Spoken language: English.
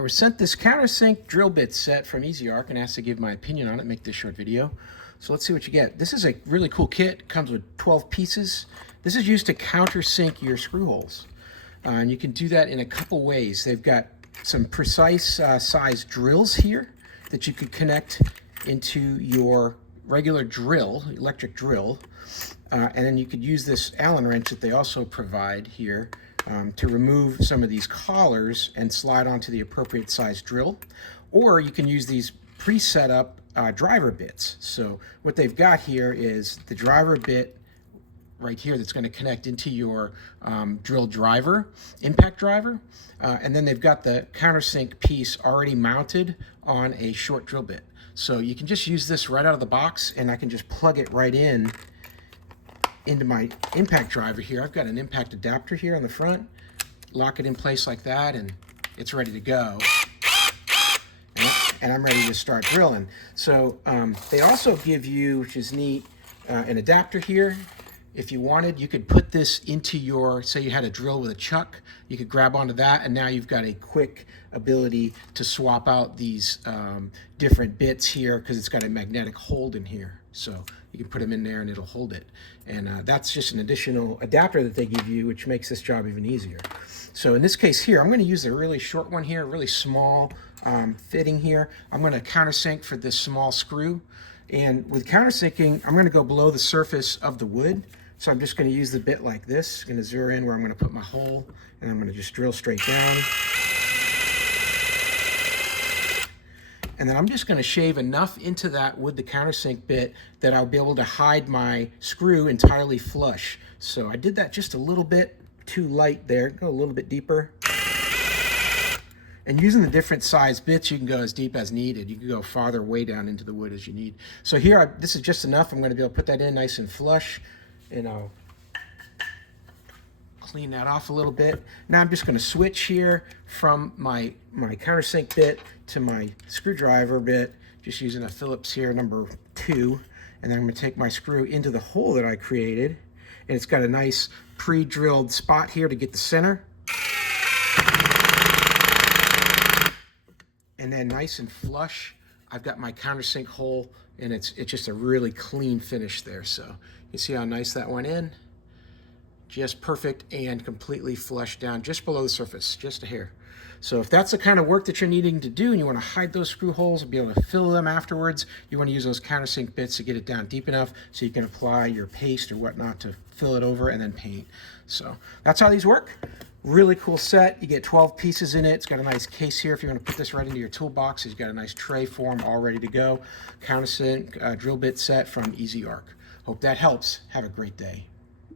I was sent this Countersink drill bit set from EZARC and asked to give my opinion on it, make this short video. So let's see what you get. This is a really cool kit. It comes with 12 pieces. This is used to countersink your screw holes. And you can do that in a couple ways. They've got some precise size drills here that you could connect into your regular drill, electric drill. And then you could use this Allen wrench that they also provide here to remove some of these collars and slide onto the appropriate size drill. Or you can use these pre-set up driver bits. So what they've got here is the driver bit right here that's going to connect into your drill driver, impact driver. And then they've got the countersink piece already mounted on a short drill bit. So you can just use this right out of the box, and I can just plug it right into my impact driver here. I've got an impact adapter here on the front, lock it in place like that, and it's ready to go. And I'm ready to start drilling. So they also give you, which is neat, an adapter here. If you wanted, you could put this into your, say you had a drill with a chuck, you could grab onto that, and now you've got a quick ability to swap out these different bits here because it's got a magnetic hold in here. So you can put them in there and it'll hold it. And that's just an additional adapter that they give you, which makes this job even easier. So in this case here, I'm going to use a really short one here, really small fitting here. I'm going to countersink for this small screw. And with countersinking, I'm going to go below the surface of the wood. So I'm just going to use the bit like this. I'm going to zero in where I'm going to put my hole, and I'm going to just drill straight down. And then I'm just going to shave enough into that with the countersink bit that I'll be able to hide my screw entirely flush. So I did that just a little bit too light there. Go a little bit deeper. And using the different size bits, you can go as deep as needed. You can go farther way down into the wood as you need. So here, this is just enough. I'm going to be able to put that in nice and flush. And I'll clean that off a little bit. Now I'm just going to switch here from my countersink bit to my screwdriver bit, just using a Phillips here, number 2. And then I'm going to take my screw into the hole that I created. And it's got a nice pre-drilled spot here to get the center. And then nice and flush, I've got my countersink hole, and it's just a really clean finish there. So you see how nice that went in? Just perfect and completely flushed down just below the surface, just a hair. So if that's the kind of work that you're needing to do and you want to hide those screw holes and be able to fill them afterwards, you want to use those countersink bits to get it down deep enough so you can apply your paste or whatnot to fill it over and then paint. So that's how these work. Really cool set. You get 12 pieces in it. It's got a nice case here if you want to put this right into your toolbox. It's got a nice tray form all ready to go. Countersink drill bit set from EZARC. Hope that helps. Have a great day.